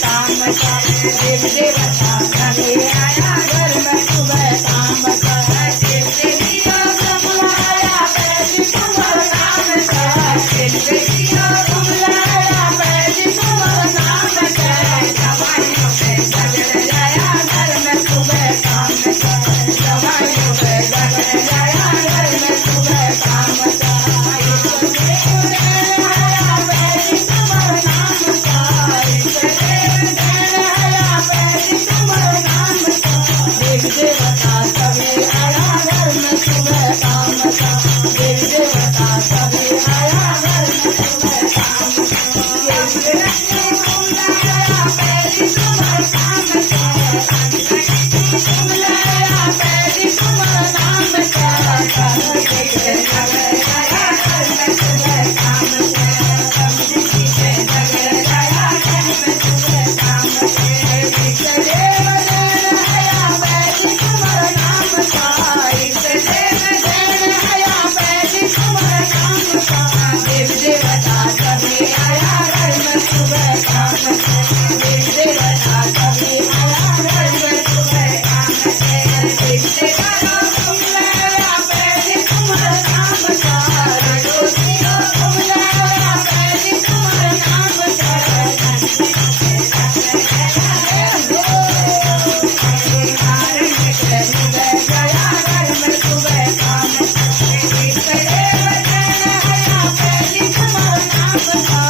काम का देव देवता सभी आया घर में सुबह काम का देव देवियों को बुलाया बैठ कुंवर नाम का देव देवियों को बुलाया बैठ कुंवर नाम का जवानियों पे जगड़ जाया घर में सुबह काम का जवानियों पे जगड़ जाया घर में सुबह काम का देवता सभी आया घर में सुबह काम का देव देवता सभी आया घर में सुबह काम बुलाया पैरी कुंवर नाम का बुलाया पैरी कुंवर नाम का घर आया घर में सुबह काम आया घर में सुबह काम देव आया पैरी कुंवर नाम का देव देवता सभी आया घर में सुबह काम देव देवता सभी आया घर में सुबह काम देव देवता बुलाया पैरी कुंवर नाम का रोटियों को बुलाया पैरी कुंवर नाम का गया घर में सुबह काम पैरी कुंवर नाम का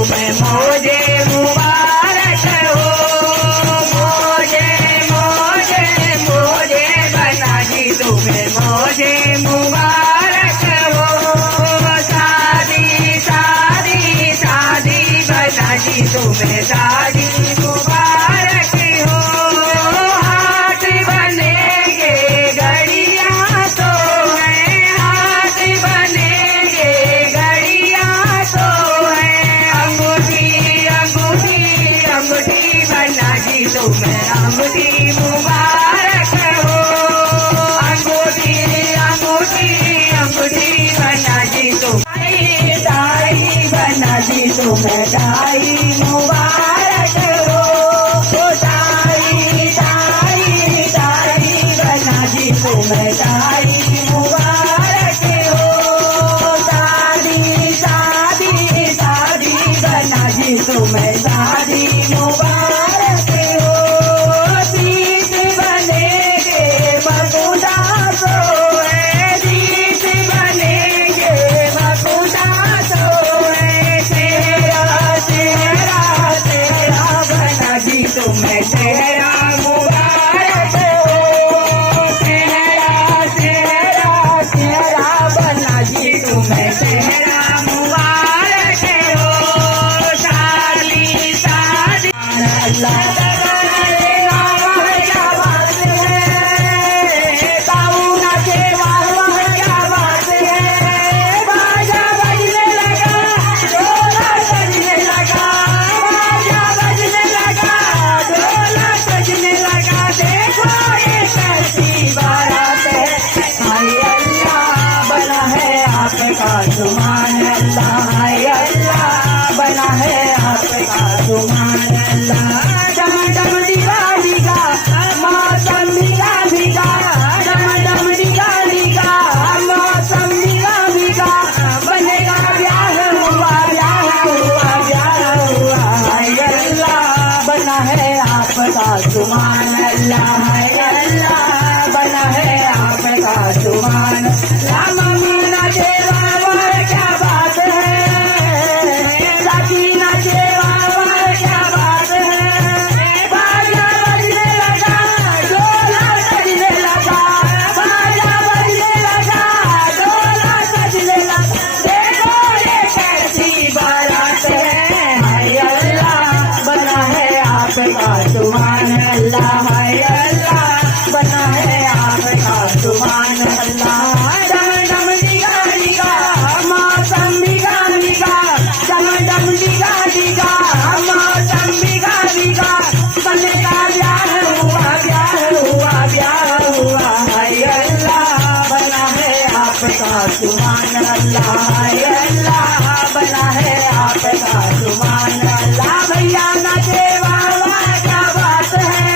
तुम्हें मौजे मुबारक हो। मौजे मौजे मौजे बना दी तुम्हें मौजे मुबारक हो। शादी शादी शादी बना दी तुम्हें शादी मुबारक हो। हाथ बनेंगे घड़ियां तो है, हाथ बनेंगे घड़ियां तो है। अंगूठी अंगूठी अंगूठी बना दी तुम्हें अंगूठी मुबारक हो। अंगूठी अंगूठी अंगूठी बना दी तुम्हें दाई बना दी तुम्हें दाई मुबारक हो। दाई दाई दाई बना दी तुम्हें दाई मुबारक हो। शादी शादी शादी बना दी तुम्हें शादी मुबारक हो। दीद बनेंगे मकुदा तो है, दीद बनेंगे मकुदा तो है। तेरा तेरा तेरा बना दी तुम्हें तेरा मुबारक हो। तेरा तेरा तेरा बना दी तुम्हें तेरा मुबारक हो। शादी शादी अल्लाह क्या बात है, ताऊ नाचे वाह वाह क्या बात है। बाजा बजने लगा ढोला बजने लगा, बाजा बजने लगा ढोला बजने लगा। देखो ये कैसी बारात है, हाय अल्लाह बना है आपका सुभान अल्लाह। हाय अल्लाह बना है आपका सुभान अल्लाह। डम डम डिगा डिगा मौसम डिगा डिगा, डम डम डिगा डिगा मौसम डिगा डिगा। बनेगा ब्याह हुआ ब्याह हुआ ब्याह हुआ। हाय अल्लाह बना है आपका सुभान अल्लाह। हाय अल्लाह बना है आपका सुभान। राम मीना देवा वाह क्या बात है, राखी ना देवा वाह क्या बात है। बाजा बजने लगा ढोला बजने लगा, बाजा बजने लगा ढोला बजने लगा। देखो ये कैसी बारात है, हाय अल्लाह बना है आपका सुभान अल्लाह। हाय अल्लाह बना है आपका सुभान अल्लाह। डम डम डिगा डिगा मौसम डिगा डिगा, डम डम डिगा डिगा मौसम डिगा डिगा। बनेगा ब्याह हुआ ब्याह हुआ ब्याह हुआ। हाय अल्लाह बना है आपका सुभान अल्लाह। हाय अल्लाह बना है आपका सुभान अल्लाह। भैया नाचे वाह वाह क्या बात है,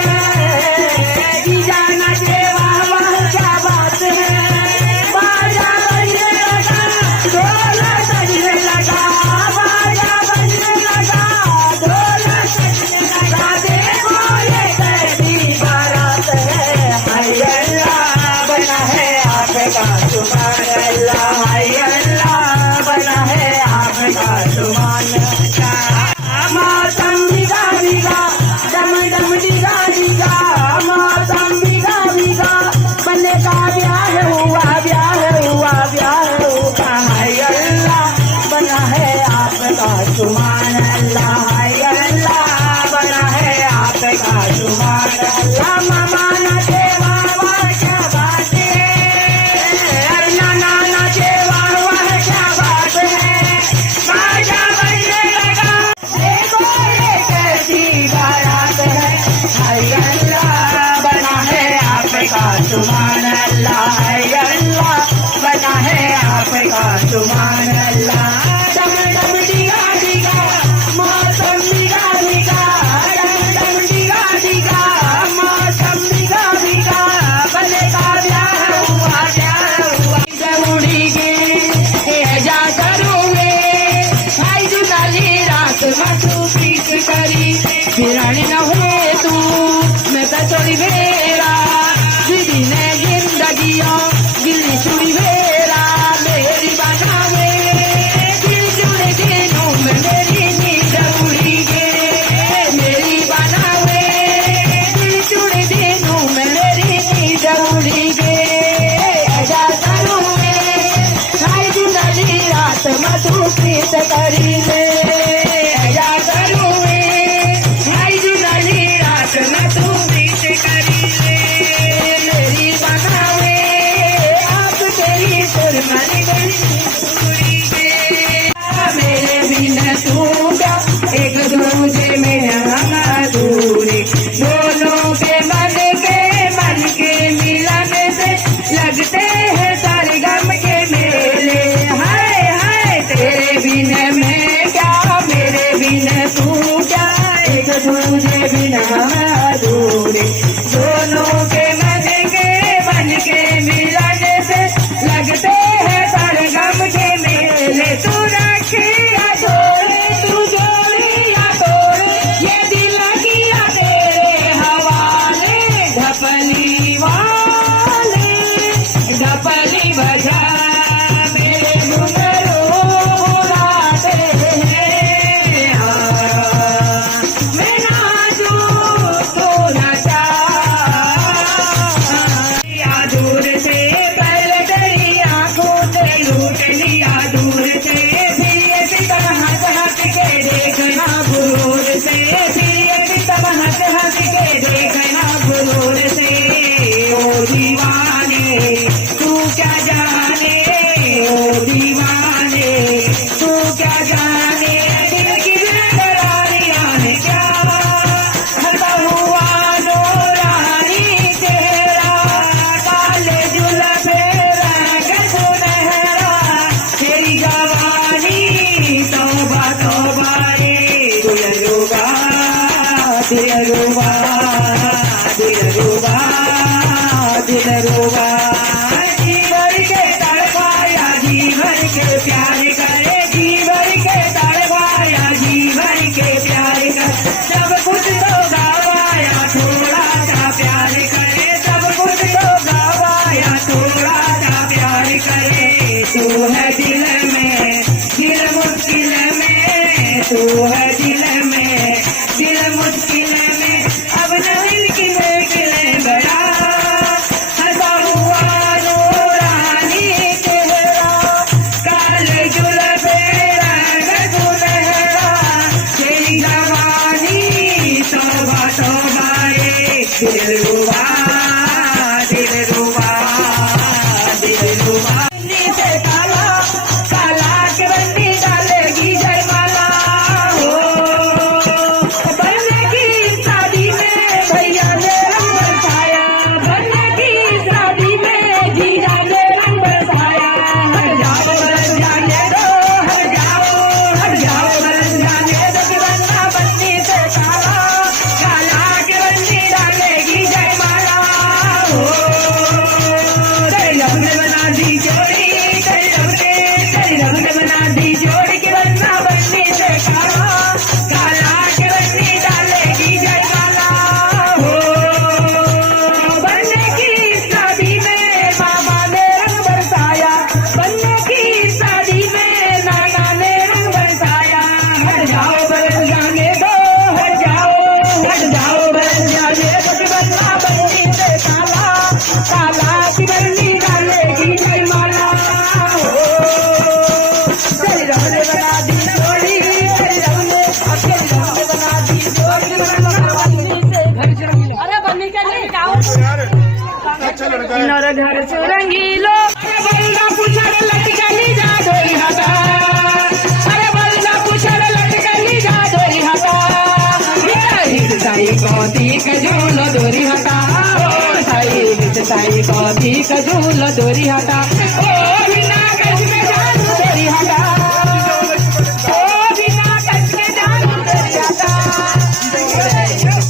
जीजा नाचे वाह वाह क्या बात है। बाजा बजने लगा ढोला बजने लगा, बाजा बजने लगा ढोला बजने लगा। देखो ये कैसी बारात है, हाय अल्लाह बना है आपका सुभान अल्लाह। हाय अल्लाह बना है आपका सुभान अल्लाह। मौसम डिगा डिगा डम डम डिगा डिगा मौसम डिगा डिगा। बनेगा ब्याह हुआ ब्याह हुआ ब्याह हुआ। हाय अल्लाह बना है आपका सुभान अल्लाह। हाय अल्लाह बना है आपका सुभान अल्लाह। मामा नाचे वाह वाह क्या बात है, नाना नाचे वाह वाह क्या बात है। बाजा बजने लगा देखो ये कैसी बारात है, हाय अल्लाह बना है आपका सुभान अल्लाह। हाय अल्लाह बना है आपका सुभान अल्लाह। डम डम डिगा डिगा मौसम डिगा डिगा, डम डम डिगा डिगा मौसम डिगा डिगा। बनेगा ब्याह हुआ ब्याह हुआ। जमुड़ी गे जा करोगे भाई जुदाली रात माथू पीट करी। फिरण न हुए तू मैं कसोड़ी भेरा, दीदी ने जिंदगियों गिल्ली छुड़ी भेरा। मेरी बनावे दोनों के मन के मिलन से लगते हैं सरगम के मेले। तू रखिया तोड़े तू जोड़िया तोड़े ये दिल किया तेरे हवाले। ढपली वाले ढपली बजा मेरे घुंघरू उड़ाते हैं। मैं नाचूं तू नचा दूर से पहले तेरी आंखों से लूट लिया दूर से फिर ये सितम हंस हंस के देखना गुरूर से फिर ये सितम हंस हंस के देखना गुरूर से। ओ दीवाने तू क्या जाने ओ दीवाने तू क्या जाने दिल की बेकरारियां है क्या हरदा हुआ नूरानी चेहरा काले जुल्फे रंग सुनहरा तेरी जवानी तौबा तौबा रे दिलरुबा दिलरुबा दिलरुबा दिलरुबा जी भर के तड़पाया जी भर के प्यार करे जी भर के तड़पाया जी भर के प्यार करे सब कुछ तो गवाया थोड़ा सा प्यार करे सब कुछ तो गवाया थोड़ा सा प्यार करे। तू है दिल में दिल मुश्किल में तू है दिल में दिल मुश्किल में अब न दिल की मुश्किलें गया हंसा हुआ नूरानी चेहरा काले जुल्फे रंग सुनहरा तेरी जवानी तौबा तौबा रे दिलरुबा दिलरुबा दिलरुबा। बन्नी से काला काला के बन्नी डालेगी जयमाला हो बनने की शादी में भैया ने रंग बरसाया बनने की शादी में जीजा ने रंग बरसाया। हट जाओ बरस जाने दो हट जाओ बरस जाने दो कि बन्ना बन्नी से काला काला के बन्नी डालेगी जयमाला हो। तेरी रब ने बना दी जोड़ी तेरी रब ने बना दी जोड़ी कि बन्ना बन्नी से काला काला के बन्नी डालेगी जयमाला हो। बनने की शादी में मामा ने रंग बरसाया बनने की शादी में नाना ने रंग बरसाया। हट जाओ बरस जाने दो हट जाओ बरस जाने दो कि बन्ना बन्नी से काला काला की बन्नी डालेगी जयमाला हो। तेरी रब ने बना दी जोड़ी तेरी रब ने बना दी जोड़ी बन्ना बन्नी से घर जाएगी। अरे बन्नी के लिए क्या अच्छा लड़का है। नर घर सुरंगीलो अरे बल्ला पुछड़ लटकनी जा डोरी हटा अरे बल्ला पुछड़ लटकनी जा डोरी हटा हित साई कोती कजूल डोरी हटा ओ साई हित साई कोती कजूल डोरी हटा ओ बिना कच के जानू डोरी हटा ओ बिना कच के जानू डोरी हटा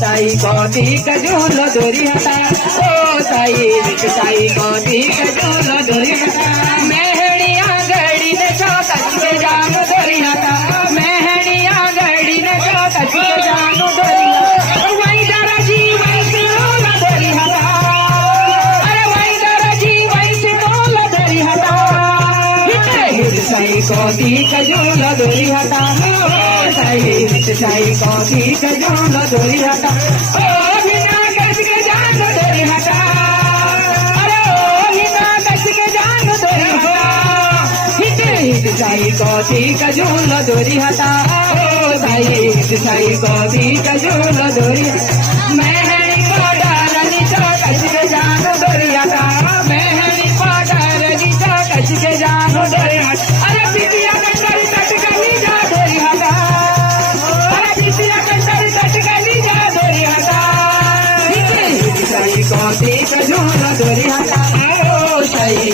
साई कोती कजूल डोरी हटा ओ साई कोती कजूल डोरी हटा। मेहड़िया गड़ी ने चौकस के जानू डोरी हटा मेहड़िया गड़ी ने चौकस के जानू डोरी हटा। वही जरा जी वही से डोला डोरी हटा अरे वही जरा जी वही से डोला डोरी हटा। हित साई कोती कजूल डोरी हटा ओ साई कोती कजूल डोरी हटा ओ बिना कच के जान डोरी हटा अरे ओ बिना कच के जान डोरी हटा। हित साई कोती कजूल डोरी हटा ओ साई कोती कजूल डोरी मेहड़ी पाडर नीचा कच के जान डोरी हटा मेहड़ी पाडर नीचा कच के जान डोरी हटा। अरे बिटिया कंकर कटकनी जा डोरी हटा अरे बिटिया कंकर कटकनी जा डोरी हटा। हित साई कोती कजूल डोरी हटा ओ साई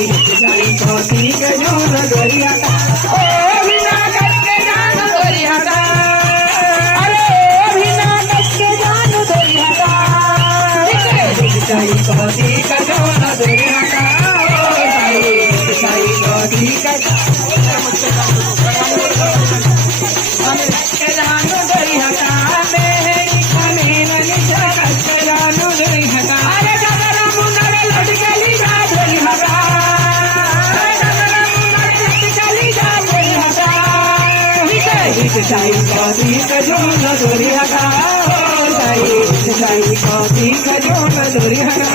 कोती कजूल डोरी हटा ओ बिना कच के जान डोरी हटा अरे ओ बिना कच के जान डोरी हटा। साई कोती कजोल दुरी हटा साई कोती कजानु दुरी हटा मेहरी कमीन निशा कजानु दुरी हटा अरे गगरा मुंडरे लटकेली जा दुरी हटा गगरा मुंडरे लटकेली जा दुरी हटा साई कोती कजोल दुरी हटा साई कोती कजोल दुरी हटा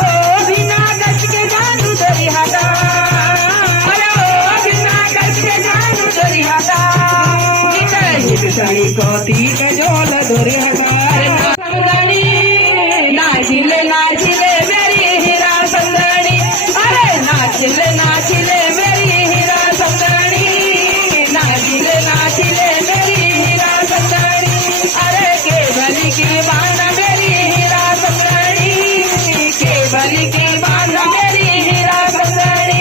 ओ बिना गज के जानू दुरी हटा अरे ओ बिना गज के जानू दुरी हटा साई कोती कजोल दुरी हटा समदनी नाचिले नाचिले मेरी हीरा समदनी अरे नाचिले नाचिले मेरी हीरा समदनी नाचिले नाचिले मेरी हीरा समदनी अरे केवली की बाना मेरी हीरा समदनी केवली की बाना मेरी हीरा समदनी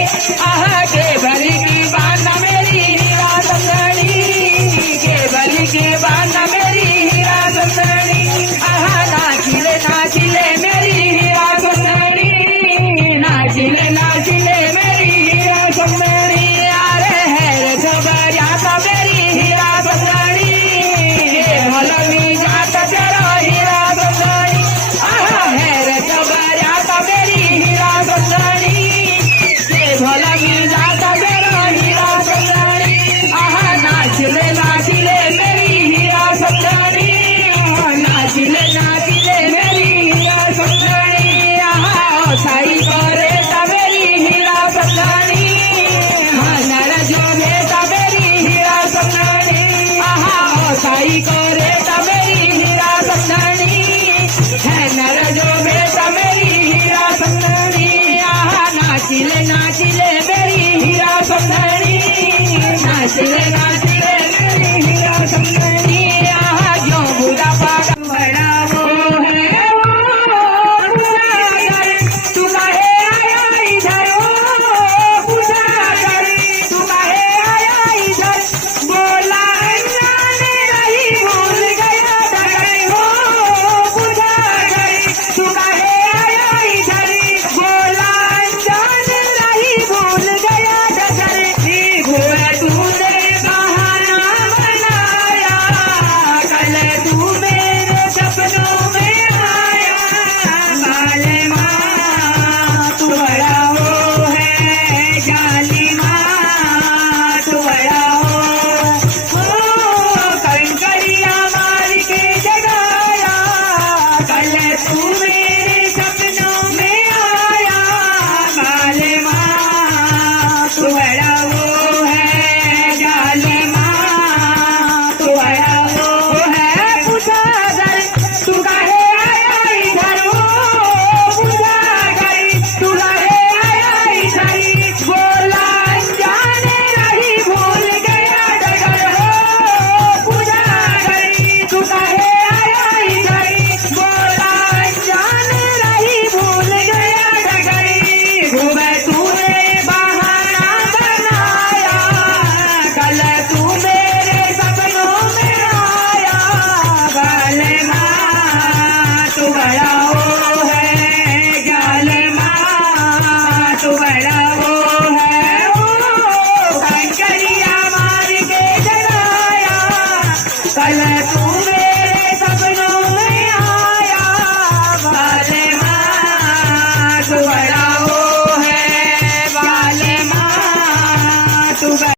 आहा केवली की बाना मेरी हीरा समदनी केवली की बाना मेरी हीरा समदनी आहा नाचिले नाचिले मेरी हीरा समदनी नाचिले नाचिले मेरी हीरा समदनी अरे हैर जबरिया का मेरी हीरा समदनी हलवी जाता तेरा हीरा समदनी आहा हैर जबरिया का मेरी हीरा समदनी हलवी जाता तेरा हीरा समदनी आहा नाचिले नाचिले मेरी हीरा समदनी नाचिले नाचिले मेरी हीरा समदनी आहा साई करे ता मेरी हीरा समदनी नर जो बेटा मेरी हीरा समदनी आहा साई करे ता मेरी हीरा समदनी है नर जो बेटा मेरी हीरा समदनी आहा नाचिले नाचिले मेरी हीरा समदनी नाचिले नाचिले